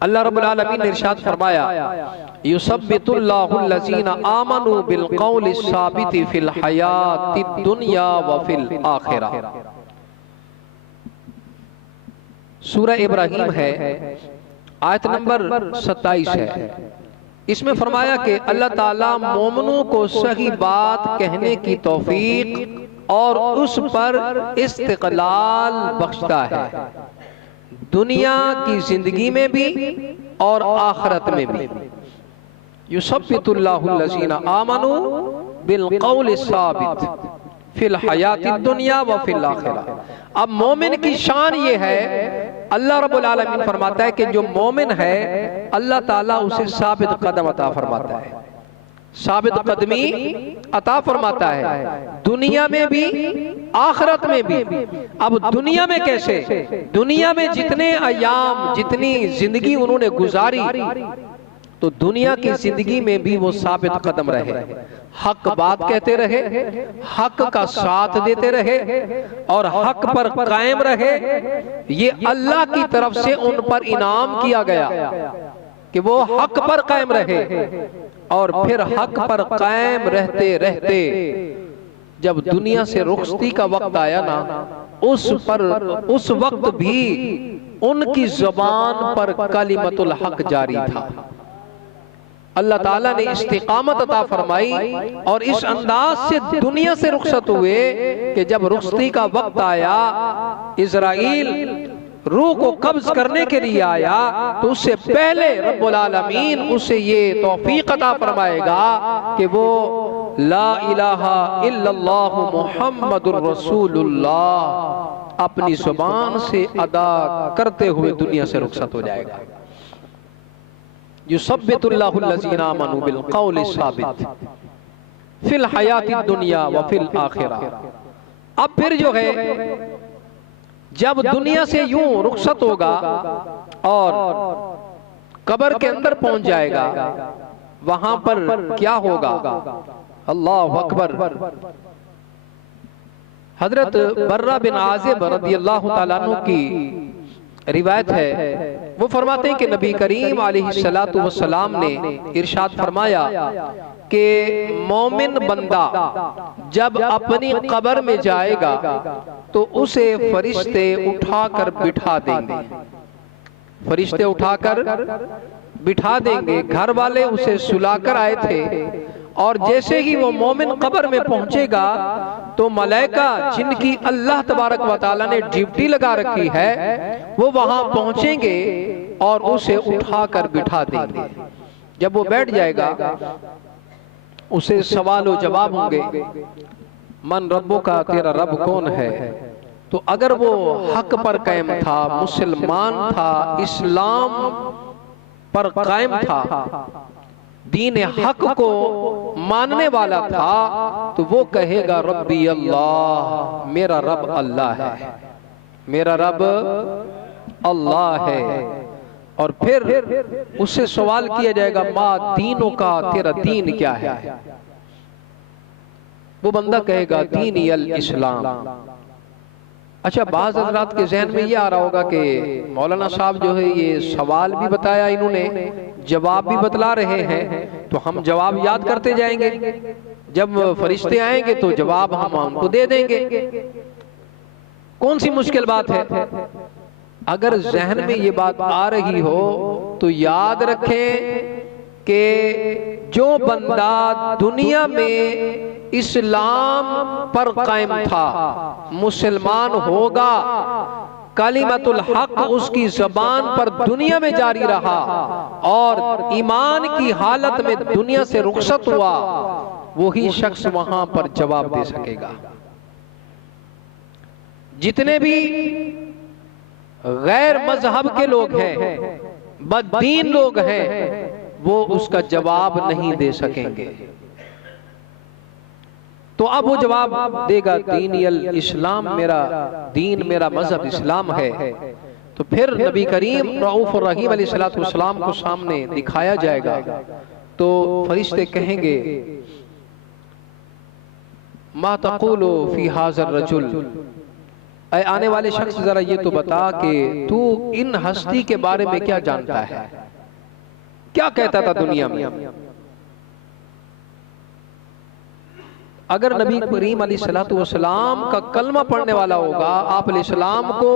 اللہ رب العالمین نے ارشاد فرمایا یثبت اللہ الذین آمنوا بالقول الثابت فی الحیاۃ الدنیا وفی الآخرہ۔ سورہ ابراہیم ہے، آیت نمبر 27 ہے۔ اس میں فرمایا کہ اللہ تعالیٰ مومنوں کو صحیح بات کہنے کی توفیق اور اس پر استقلال بخشتا ہے، دنیا کی زندگی میں بھی اور آخرت میں بھی۔ یثبت اللہ الذین آمنوا بالقول الثابت فی الحیات الدنیا وفی الآخرہ۔ اب مومن کی شان یہ ہے، اللہ رب العالمین فرماتا ہے کہ جو مومن ہے اللہ تعالیٰ اسے ثابت قدم عطا فرماتا ہے، ثابت قدمی عطا فرماتا ہے، دنیا میں بھی آخرت میں بھی۔ اب دنیا میں کیسے؟ دنیا میں جتنے ایام، جتنی زندگی انہوں نے گزاری، تو دنیا کی زندگی میں بھی وہ ثابت قدم رہے، حق بات کہتے رہے، حق کا ساتھ دیتے رہے اور حق پر قائم رہے۔ یہ اللہ کی طرف سے ان پر انعام کیا گیا کہ وہ حق پر قائم رہے، اور پھر حق پر قائم رہتے رہتے جب دنیا سے رخصتی کا وقت آیا نا، اس وقت بھی ان کی زبان پر کلمۃ الحق جاری تھا۔ اللہ تعالیٰ نے استقامت عطا فرمائی اور اس انداز سے دنیا سے رخصت ہوئے کہ جب رخصتی کا وقت آیا، اسرائیل روح کو قبض کرنے کے لیے آیا، تو اس سے پہلے رب العالمین اسے یہ توفیق عطا فرمائے گا کہ وہ لا الہ الا اللہ محمد الرسول اللہ اپنی زبان سے ادا کرتے ہوئے دنیا سے رخصت ہو جائے گا۔ یثبت اللہ الذین آمنوا بالقول الثابت فی الحیات الدنیا وفی الآخرہ۔ اب پھر جو ہے جب دنیا سے یوں رخصت ہوگا اور قبر کے اندر پہنچ جائے گا، وہاں پر کیا ہوگا؟ اللہ اکبر۔ حضرت برہ بن عازب رضی اللہ تعالیٰ عنہ کی روایت ہے، وہ فرماتے ہیں کہ نبی کریم علیہ السلام نے ارشاد فرمایا کہ مومن بندہ جب اپنی قبر میں جائے گا تو اسے فرشتے اٹھا کر بٹھا دیں گے، فرشتے اٹھا کر بٹھا دیں گے۔ گھر والے اسے سلا کر آئے تھے، اور جیسے ہی وہ مومن قبر میں پہنچے گا تو ملائکہ جن کی اللہ تبارک و تعالیٰ نے ڈیوٹی لگا رکھی ہے وہ وہاں پہنچیں گے اور اسے اٹھا کر بٹھا دیں گے۔ جب وہ بیٹھ جائے گا اسے سوال و جواب ہوں گے، من ربو کا، تیرا رب کون ہے؟ تو اگر وہ حق پر قائم تھا، مسلمان تھا، اسلام پر قائم تھا، دین حق کو ماننے والا تھا، تو وہ کہے گا ربی اللہ، میرا رب اللہ ہے، میرا رب اللہ ہے۔ اور پھر اس سے سوال کیا جائے گا ما دینوں کا، تیرا دین کیا ہے؟ وہ بندہ کہے گا دینی الاسلام۔ اچھا، بعض حضرات کے ذہن میں یہ آ رہا ہوگا کہ مولانا صاحب جو ہے یہ سوال بھی بتایا انہوں نے، جواب بھی بتلا رہے ہیں، تو ہم جواب یاد کرتے جائیں گے، جب فرشتے آئیں گے تو جواب ہم ان کو دے دیں گے۔ کون سی مشکل بات ہے؟ اگر ذہن میں یہ بات آ رہی ہو تو یاد رکھیں کہ جو بندہ دنیا میں اسلام پر قائم تھا، مسلمان ہوگا، کلمۃ الحق اس کی زبان پر دنیا میں جاری رہا اور ایمان کی حالت میں دنیا سے رخصت ہوا، وہی شخص وہاں پر جواب دے سکے گا۔ جتنے بھی غیر مذہب کے لوگ ہیں، بددین لوگ ہیں، وہ اس کا جواب نہیں دے سکیں گے۔ تو اب وہ جواب دے گا دینی الاسلام، میرا دین، میرا مذہب اسلام ہے۔ تو پھر نبی کریم رؤوف الرحیم علیہ السلام کو سامنے دکھایا جائے گا، تو فرشتے کہیں گے ما تقول فی ھذا الرجل، اے آنے والے شخص ذرا یہ تو بتا کہ تو ان ہستی کے بارے میں کیا جانتا ہے، کیا کہتا تھا دنیا میں؟ اگر نبی کریم علیہ السلام کا کلمہ پڑھنے والا ہوگا، آپ علیہ السلام کو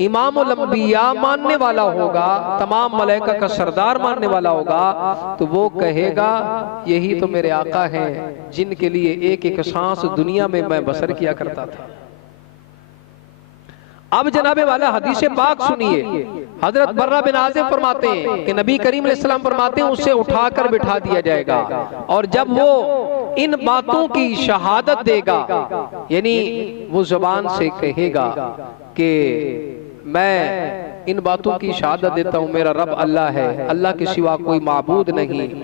امام الانبیاء ماننے والا ہوگا، تمام ملائکہ کا سردار ماننے والا ہوگا، تو وہ کہے گا یہی تو میرے آقا ہیں جن کے لیے ایک ایک سانس دنیا میں میں بسر کیا کرتا تھا۔ اب جناب والا حدیث پاک سنیے، حضرت برہ بن عازب فرماتے ہیں کہ نبی کریم علیہ السلام فرماتے ہیں اسے اٹھا کر بٹھا دیا جائے گا، اور جب وہ ان باتوں کی شہادت دے گا، یعنی وہ زبان سے کہے گا کہ میں ان باتوں کی شہادت دیتا ہوں میرا رب اللہ ہے، اللہ کے سوا کوئی معبود نہیں،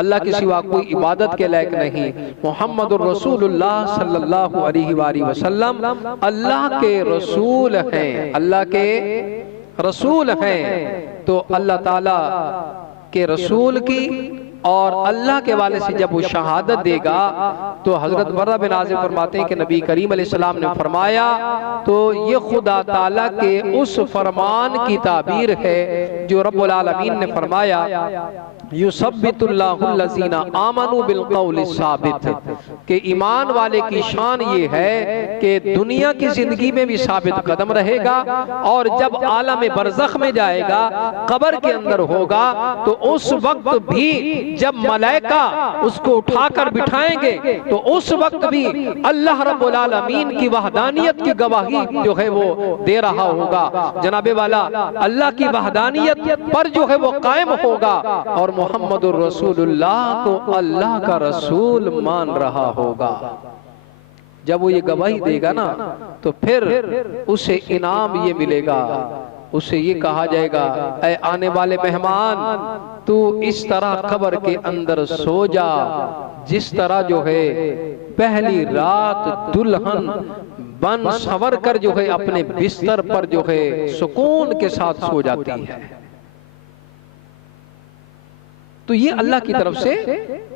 اللہ کے سوا کوئی عبادت کے لائق نہیں، محمد الرسول اللہ صلی اللہ علیہ وآلہ وسلم اللہ کے رسول ہیں، اللہ کے رسول ہیں، تو اللہ تعالیٰ کے رسول کی اور اللہ کے والے سے جب وہ شہادت دے گا تو حضرت برہ بن عازب فرماتے ہیں کہ نبی کریم علیہ السلام نے فرمایا تو یہ خدا تعالیٰ کے اس فرمان کی تعبیر ہے جو رب العالمین نے فرمایا یثبت اللہ الذین آمنوا بالقول الثابت، کہ ایمان والے کی شان یہ ہے کہ دنیا کی زندگی میں بھی ثابت قدم رہے گا، اور جب عالم برزخ میں جائے گا، قبر کے اندر ہوگا، تو اس وقت بھی جب ملائکہ اس کو اٹھا کر بٹھائیں گے تو اس وقت بھی اللہ رب العالمین کی وحدانیت کی گواہی جو ہے وہ دے رہا ہوگا۔ جناب والا اللہ کی وحدانیت پر جو ہے وہ قائم ہوگا، اور محمد الرسول اللہ کو اللہ کا رسول مان رہا ہوگا۔ جب وہ یہ گواہی دے گا نا تو پھر اسے انعام یہ ملے گا، اسے یہ کہا جائے گا اے آنے والے مہمان تو اس طرح قبر کے اندر سو جا جس طرح جو ہے پہلی رات دلہن بن سنور کر جو ہے اپنے بستر پر جو ہے سکون کے ساتھ سو جاتی ہے۔ تو یہ اللہ کی طرف سے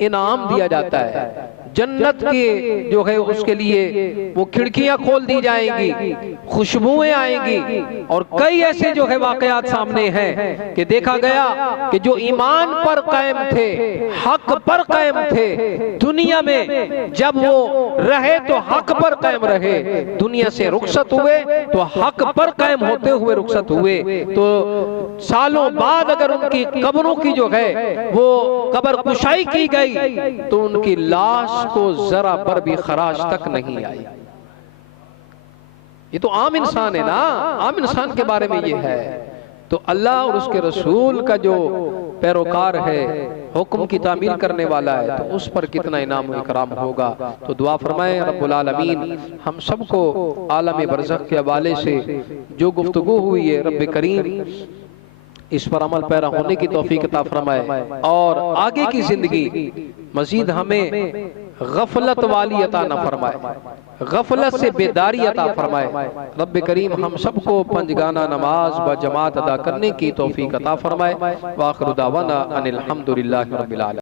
انعام دیا جاتا ہے، جنت کے جو ہے اس کے لیے وہ کھڑکیاں کھول دی جائیں گی، خوشبوئیں آئیں گی، اور کئی ایسے جو ہے واقعات سامنے ہیں کہ دیکھا گیا کہ جو ایمان پر قائم تھے، حق پر قائم تھے، دنیا میں جب وہ رہے تو حق پر قائم رہے، دنیا سے رخصت ہوئے تو حق پر قائم ہوتے ہوئے رخصت ہوئے، تو سالوں بعد اگر ان کی قبروں کی جو ہے وہ قبر کشائی کی گئی تو ان کی لاش کو ذرا پر بھی خراش تک نہیں آئی۔ یہ تو عام انسان ہے نا، عام انسان کے بارے میں یہ ہے، تو اللہ اور اس کے رسول کا جو پیروکار ہے، حکم کی تعمیل کرنے والا ہے، تو اس پر کتنا انعام و اکرام ہوگا۔ تو دعا فرمائیں رب العالمین ہم سب کو عالم برزخ کے حوالے سے جو گفتگو ہوئی ہے رب کریم اس پر عمل پیرا ہونے کی توفیق عطا فرمائے، اور آگے کی زندگی مزید ہمیں غفلت والی عطا نہ فرمائے، غفلت سے بیداری عطا فرمائے۔ رب کریم ہم سب کو پنجگانہ نماز با جماعت ادا کرنے کی توفیق عطا فرمائے۔ وآخر دعوانا ان الحمدللہ رب العالمین۔